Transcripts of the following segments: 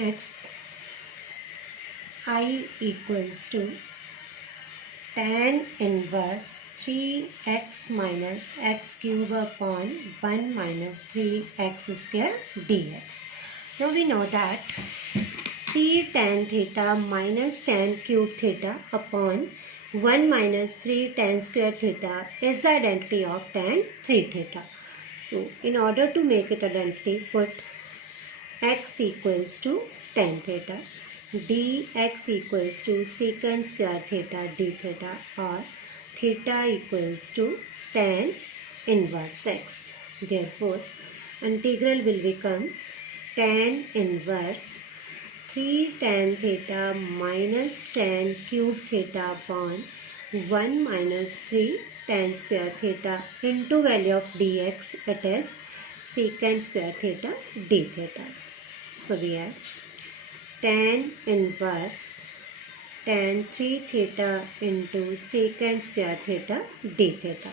Next, I equals to tan inverse 3x minus x cube upon 1 minus 3x square dx. Now we know that 3 tan theta minus tan cube theta upon 1 minus 3 tan square theta is the identity of tan 3 theta. So in order to make it identity, put x equals to tan theta, dx equals to secant square theta d theta, or theta equals to tan inverse x. Therefore, integral will become tan inverse 3 tan theta minus tan cube theta upon 1 minus 3 tan square theta into value of dx, it is secant square theta d theta. So we have tan inverse tan 3 theta into secant square theta d theta.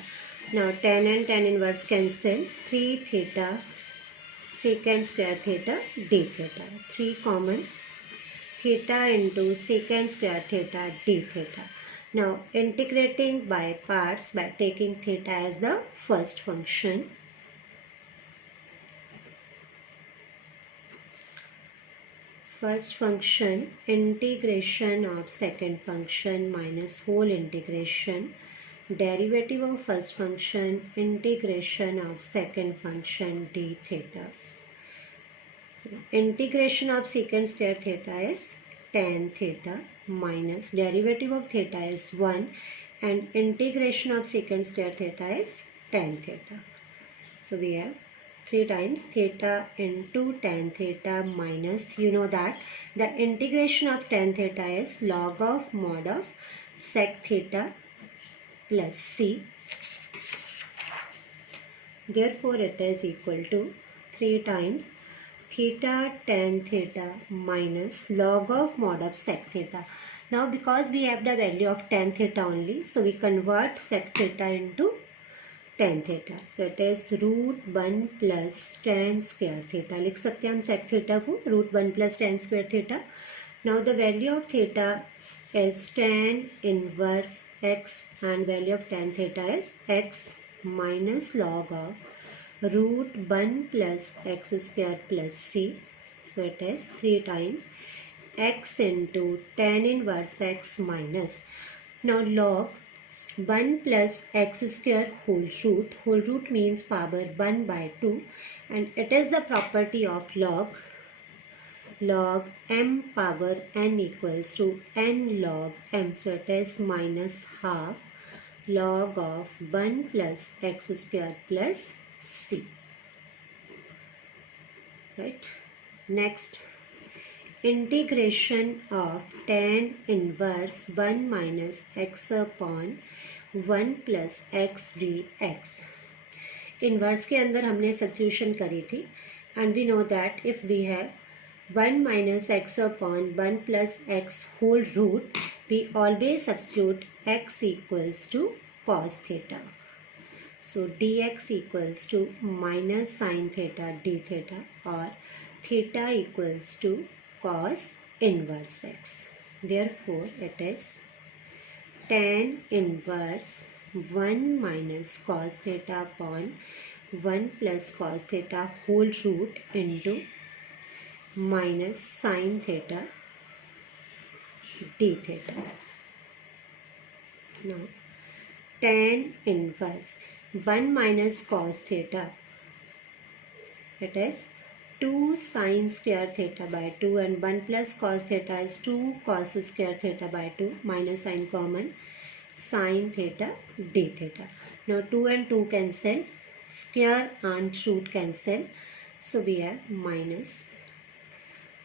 Now tan and tan inverse cancel, 3 theta secant square theta d theta, 3 common, theta into secant square theta d theta. Now integrating by parts by taking theta as the first function. First function integration of second function minus whole integration derivative of first function integration of second function d theta. So integration of secant square theta is tan theta minus derivative of theta is 1 and integration of secant square theta is tan theta. So we have 3 times theta into tan theta minus, you know that the integration of tan theta is log of mod of sec theta plus c. Therefore it is equal to 3 times theta tan theta minus log of mod of sec theta. Now because we have the value of tan theta only, so we convert sec theta into tan theta. So it is root 1 plus tan square theta. लिख सकते हैं हम sec theta को root 1 plus tan square theta. Now the value of theta is tan inverse x and value of tan theta is x minus log of root 1 plus x square plus c. So it is 3 times x into tan inverse x minus. Now log 1 plus x square whole root means power 1 by 2 and it is the property of log m power n equals to n log m. So it is minus half log of 1 plus x square plus c. Right. Next, integration of tan inverse 1 minus x upon 1 plus x dx. Inverse के अंदर हमने substitution करी थी and we know that if we have 1 minus x upon 1 plus x whole root, we always substitute x equals to cos theta. So dx equals to minus sin theta d theta or theta equals to cos inverse x. Therefore it is tan inverse 1 minus cos theta upon 1 plus cos theta whole root into minus sin theta d theta. Now tan inverse 1 minus cos theta, it is 2 sin square theta by 2 and 1 plus cos theta is 2 cos square theta by 2 minus sin common sin theta d theta. Now 2 and 2 cancel, square and root cancel, so we have minus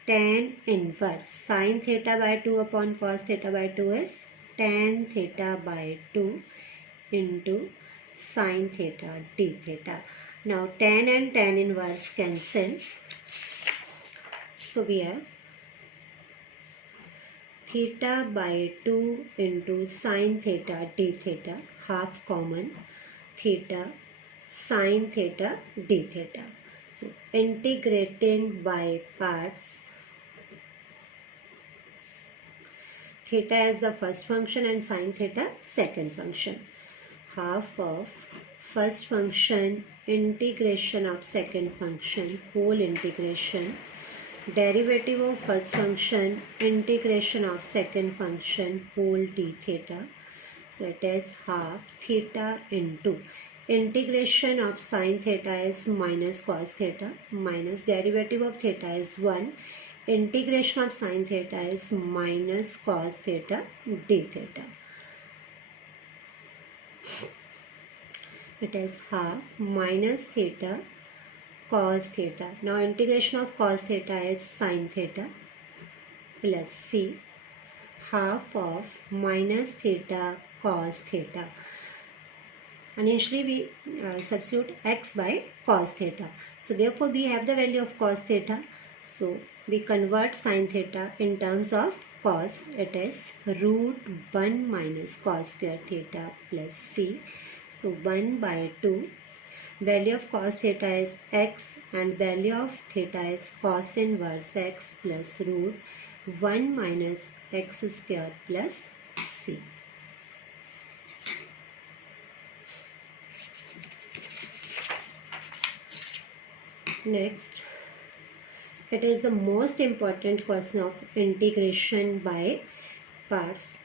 tan inverse sin theta by 2 upon cos theta by 2 is tan theta by 2 into sin theta d theta. Now tan and tan inverse cancel, so we have theta by 2 into sin theta d theta, half common, theta sin theta d theta. So integrating by parts, theta as the first function and sine theta second function. Half of first function integration of second function whole integration, derivative of first function integration of second function whole d theta. So it is half theta into integration of sine theta is minus cos theta minus derivative of theta is 1. Integration of sine theta is minus cos theta d theta. It is half minus theta cos theta. Now integration of cos theta is sine theta plus c, half of minus theta cos theta. Initially we substitute x by cos theta. So therefore we have the value of cos theta. So we convert sine theta in terms of cos. It is root 1 minus cos square theta plus c. So 1 by 2. Value of cos theta is x and value of theta is cos inverse x plus root 1 minus x square plus c. Next, it is the most important question of integration by parts.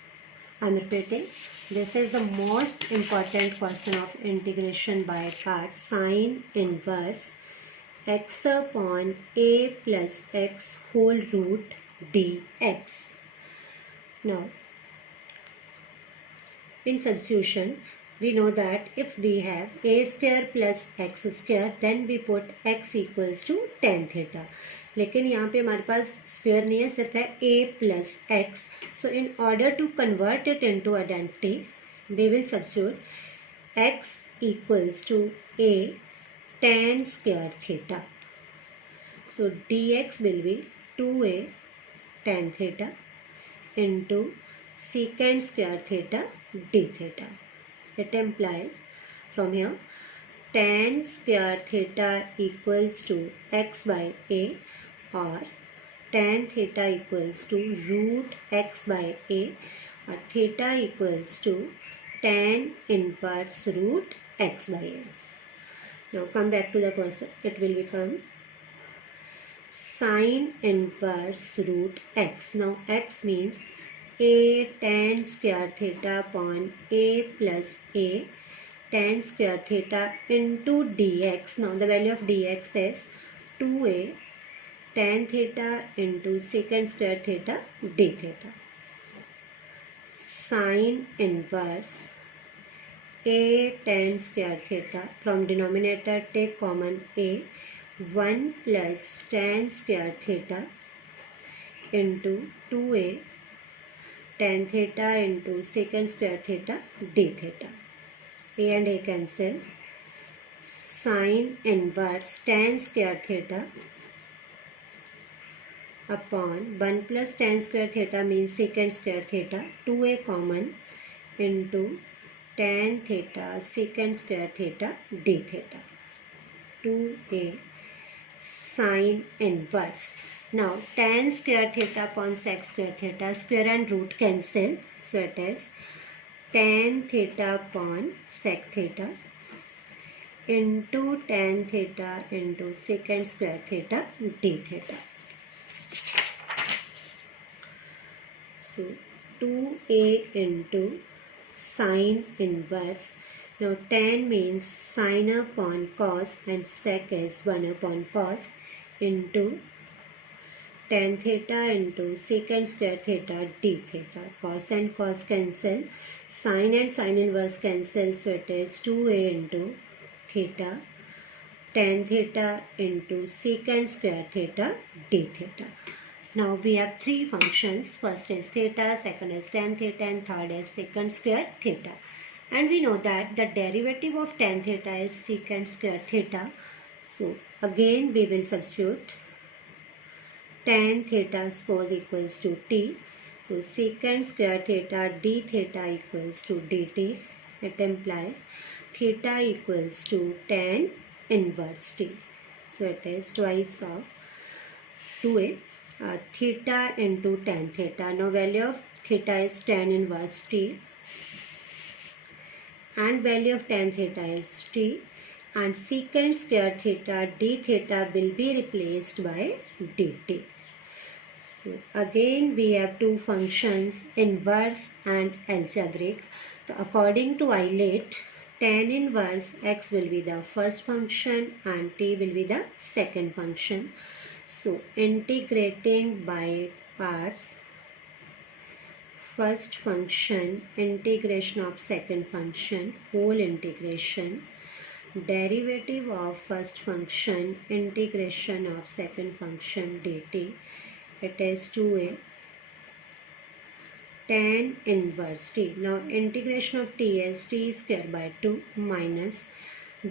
I am repeating, this is the most important question of integration by parts. Sine inverse x upon a plus x whole root dx. Now, in substitution, we know that if we have a square plus x square, then we put x equals to tan theta. लेकिन यहाँ पे हमारे पास square नहीं है, सिर्फ है a plus x. So in order to convert it into identity, we will substitute x equals to a tan square theta. So dx will be 2a tan theta into secant square theta d theta. It implies from here tan square theta equals to x by a or tan theta equals to root x by a or theta equals to tan inverse root x by a. Now come back to the question. It will become sine inverse root x. Now x means a tan square theta upon a plus a tan square theta into dx. Now the value of dx is 2a tan theta into secant square theta d theta. Sine inverse a tan square theta, from denominator take common a, 1 plus tan square theta into 2a tan theta into secant square theta d theta. A and a cancel. Sine inverse tan square theta upon 1 plus tan square theta means secant square theta, 2a common into tan theta secant square theta d theta. 2a sine inverse. Now tan square theta upon sec square theta, square and root cancel. So it is tan theta upon sec theta into tan theta into secant square theta d theta. So 2a into sine inverse. Now tan means sine upon cos and sec is 1 upon cos into tan theta into secant square theta d theta. Cos and cos cancel. Sine and sine inverse cancel. So it is 2a into theta tan theta into secant square theta d theta. Now we have three functions. First is theta, second is tan theta and third is secant square theta. And we know that the derivative of tan theta is secant square theta. So again we will substitute tan theta suppose equals to t. So secant square theta d theta equals to dt. It implies theta equals to tan inverse t. So it is twice of 2a. Theta into tan theta. Now value of theta is tan inverse t, and value of tan theta is t, and secant square theta d theta will be replaced by dt. So again we have two functions, inverse and algebraic. So according to Eilert, tan inverse x will be the first function and t will be the second function. So integrating by parts, first function integration of second function, whole integration, derivative of first function integration of second function dt, it is 2a tan inverse t. Now integration of t is t square by 2 minus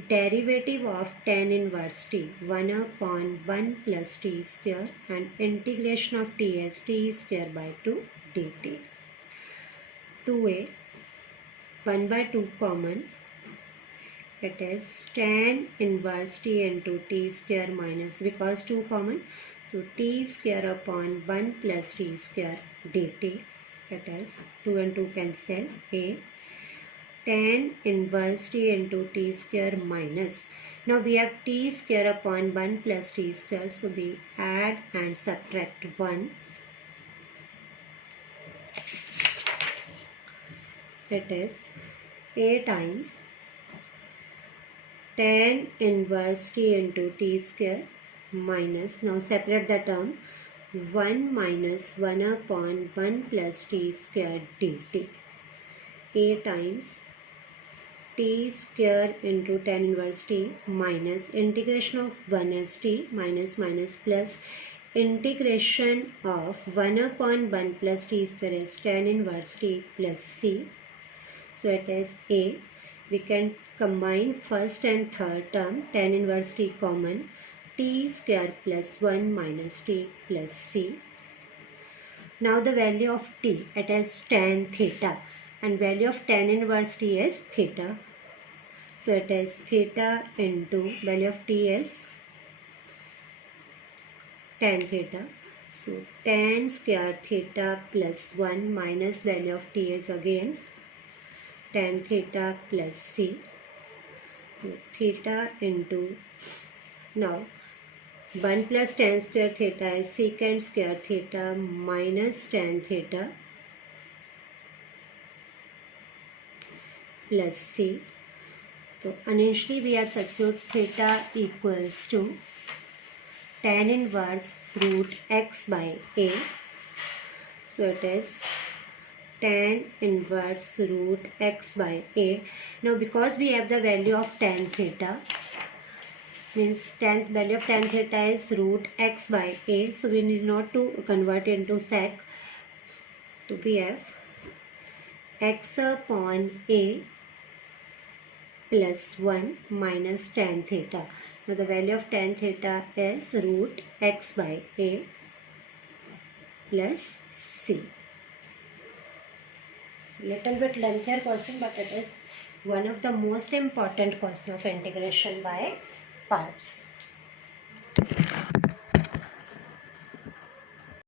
derivative of tan inverse t 1 upon 1 plus t square, and integration of t is t square by 2 dt. 2a 1 by 2 common, it is tan inverse t into t square minus, because 2 common, so t square upon 1 plus t square dt, it is 2 and 2 cancel, a tan inverse t into t square minus, now we have t square upon 1 plus t square, so we add and subtract 1, it is a times tan inverse t into t square minus, now separate the term, 1 minus 1 upon 1 plus t square dt, a times t square into tan inverse t minus integration of 1 is t minus minus plus integration of 1 upon 1 plus t square is tan inverse t plus c. So it is a, we can combine first and third term, tan inverse t common, t square plus 1 minus t plus c. Now the value of t, it is tan theta, and value of tan inverse t is theta. So it is theta into value of t is tan theta. So tan square theta plus 1 minus value of t is again tan theta plus c. Theta into, now 1 plus tan square theta is secant square theta minus tan theta plus c. So initially we have substitute theta equals to tan inverse root x by a. So it is tan inverse root x by a. Now because we have the value of tan theta, means value of tan theta is root x by a, so we need not to convert into sec. So we have x upon a plus 1 minus tan theta. Now the value of tan theta is root x by a plus c. So little bit lengthier question, but it is one of the most important question of integration by parts.